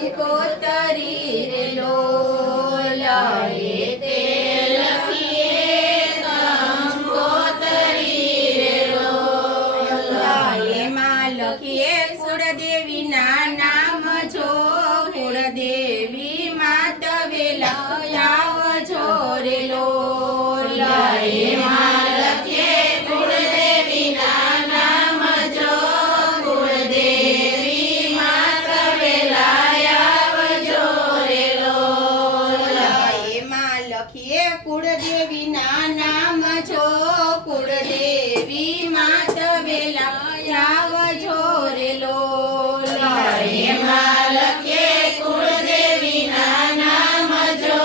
કંકોતરી રે લોલા તે લખીએ કંકોતરી રે લોલા એમાં લખીએ કુળદેવીના નામ જો કુળદેવી માત વેલા આવજો રે લોલા એમાં લખીએ કુળદેવીના નામ જો કુળદેવી માત વેલા આવજો રે લોલા એમાં લખીએ કુળદેવીના નામ જો કુળદેવી માત વેલા આવજો રે લોલા એમાં લખીએ કુળદેવીના નામ જો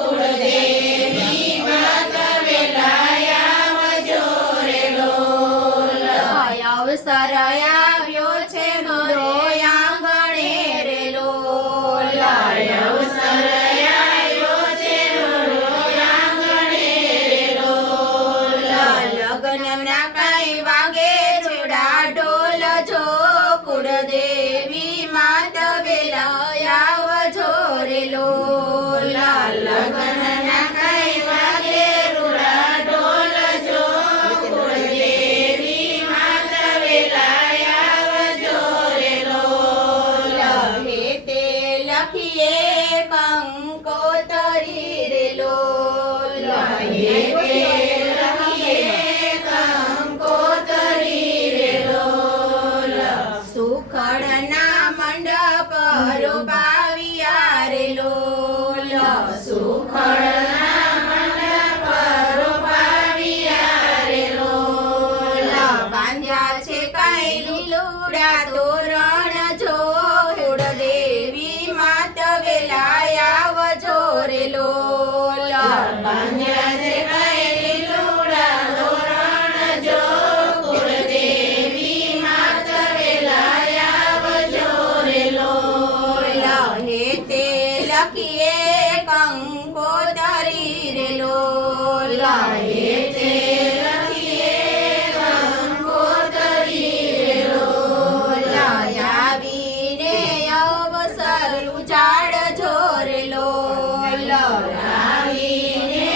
કુળદેવી માત વેલા આવજો રે લોલા અવસર આવ્યો છે રુદ્રો આંગણે રે લોલા અવસર આવ્યો છે રુદ્રો આંગણે રે લોલા લગ્નના કઈ વાગે ચૂડા ઢોલ જો કુળદેવી માત વેલા આવજો રે લોલા લગ્નના કઈ વાગે રૂડા ઢોલ જો કુળદેવી માત વેલા આવજો રે લોલા હે તે લખીએ કંકોતરી રે લોલા હે તે લખીએ કંકોતરી રે લોલા સુખડના મંડપ રૂપાવ્યા રે લોલા સુખડના મંડપ રૂપાવ્યા રે લોલા બાંધ્યા છે કઈ લીલુડા તોરણ જો કુળદેવી માત વેલા આવજો રે લોલા બાંધ્યા છે કઈ લીલુડા તોરણ જો કુળદેવી માત વેલા આવજો રે લોલા હે તે લખીએ કંકોતરી રે લોલા હે તે લખીએ કંકોતરી રે લોલા આવીને અવસર ઉજાડજો રે લોલા આવીને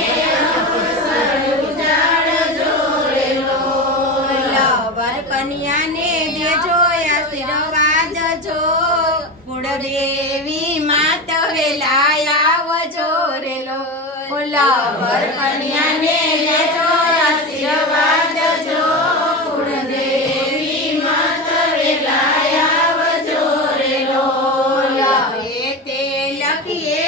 અવસર ઉજાડજો રે લોલા વર કન્યાને દેજો આશીર્વાદ જો કુળદેવી માત વેલા આવજો રે લોલા વર કન્યાને દેજો આશીર્વાદ જો કુળદેવી માત વેલા આવજો રે લોલા એ તે લખીએ